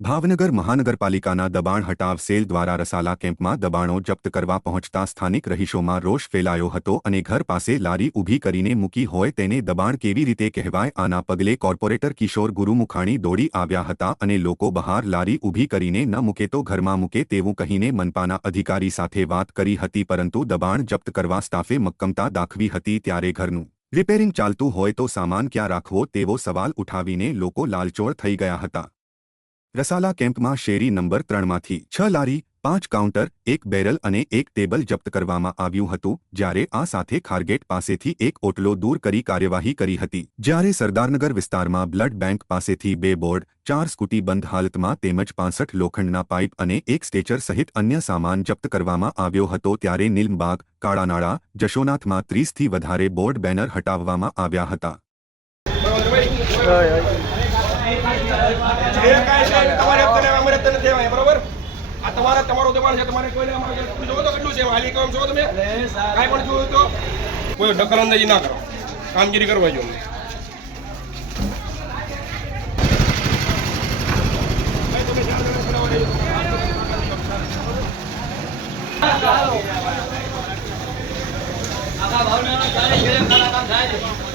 ભાવનગર મહાનગરપાલિકાના દબાણ હટાવ સેલ દ્વારા રસાલા કેમ્પમાં દબાણો જપ્ત કરવા પહોંચતા સ્થાનિક રહીશોમાં રોષ ફેલાયો હતો અને ઘર પાસે લારી ઊભી કરીને મૂકી હોય તેને દબાણ કેવી રીતે કહેવાય આના પગલે કોર્પોરેટર કિશોર ગુરુમુખાણી દોડી આવ્યા હતા અને લોકો બહાર લારી ઊભી કરીને ન મૂકે તો ઘરમાં મૂકે તેવું કહીને મનપાના અધિકારી સાથે વાત કરી હતી પરંતુ દબાણ જપ્ત કરવા સ્ટાફે મક્કમતા દાખવી હતી ત્યારે ઘરનું રિપેરિંગ ચાલતું હોય તો સામાન ક્યાં રાખવો તેવો સવાલ ઉઠાવીને લોકો લાલચોળ થઈ ગયા હતા. રસાલા કેમ્પમાં શેરી નંબર ત્રણમાંથી છ લારી, પાંચ કાઉન્ટર, એક બેરલ અને એક ટેબલ જપ્ત કરવામાં આવ્યું હતું, જ્યારે આ સાથે ખારગેટ પાસેથી એક ઓટલો દૂર કરી કાર્યવાહી કરી હતી. જ્યારે સરદારનગર વિસ્તારમાં બ્લડ બેંક પાસેથી બે બોર્ડ, ચાર સ્કૂટી બંધ હાલતમાં તેમજ પાંસઠ લોખંડના પાઇપ અને એક સ્ટેચર સહિત અન્ય સામાન જપ્ત કરવામાં આવ્યો હતો, ત્યારે નીલમબાગ કાળાનાળા, જશોનાથમાં ત્રીસથી વધારે બોર્ડ બેનર હટાવવામાં આવ્યા હતા. જે કાંઈ છે તમારે અમારે હપ્તે નથી બરોબર? આ તમારા તમારું દબાણ છે તમારે કોઈને અમારે જોવો તો કેટલું છે હાલી કામ છો તમે? કાંઈ પણ જોયું તો? કોઈ દખલ અંદાજી ના કરો. કામગીરી કરવા જો અમારા નથી, અમારે- અમારા જેવા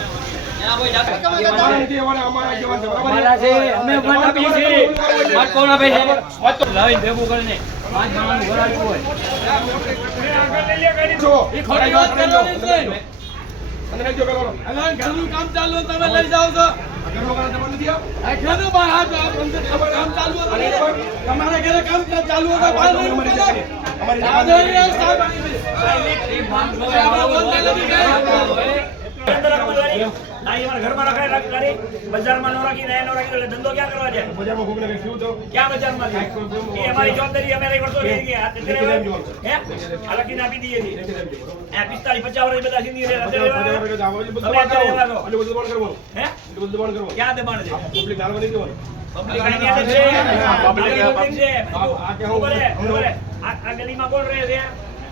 કામ ચાલુ તમે લઈ જાઓ છો. તમારા ઘરે કામ ચાલુ હતા તો બહાર. નહીં, અમારા ઘરમાં રખાય બજારમાં ન રાખી ને રાખી એટલે ધંધો ક્યાં કરવા છે? બજારમાં કોકને કંઈ થયું તો? ક્યાં બજારમાં એ અમારી જવાબદારી અમે લઈ વર્ષો લઈ ગયા હે? લખીને આપી દઈએ છીએ. પિસ્તાલીસ પચાસ વર્ષ બધા સિંધી રહે. ક્યાં દબાણ છે? પબ્લિક લાલવા પબ્લિક છે. રહે, રહે. આ ગલીમાં કોણ રહે છે?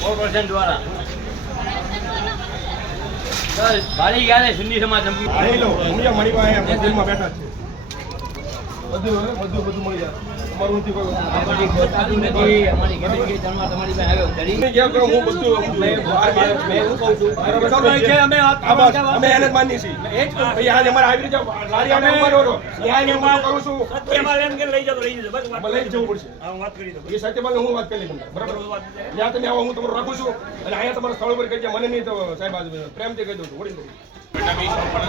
કોર્પોરેશન દ્વારા ભાડી ગયા ને સિંધી સમાજ. ઉમિયા પાસે બેઠા છે. બધું બધું બધું મળી જાય. નથી કોઈ. અમારી નથી અમારી ગમે તે જન્મ તમારી પાસે આવ્યો ઘડી તમે જ્યાં કહો હું બધું સમજુ. બરાબર છે. આભાર. અમે એને જ માનીએ છીએ. ભાઈ આજે અમારે આવી રીતે લારી અમે અમારો હતો. ત્યાં એને હું કરું છું. સત્યમાં એમ કે લઈ જાઓ તો લઈ જજો બસ વાત અમે લઈ જ જવું પડશે. હા, હું વાત કરી દઉં એ સત્યપાલને હું વાત કરી લઈશ તમને. બરાબર જ્યાં તમે આવો હું તમારું રાખું છું અને અહીંયા તમારા સ્થળ ઉપર કહી દે. મને નહીં તો સાહેબ આ પ્રેમથી કહી દઉં છું વળી દઉં અમારે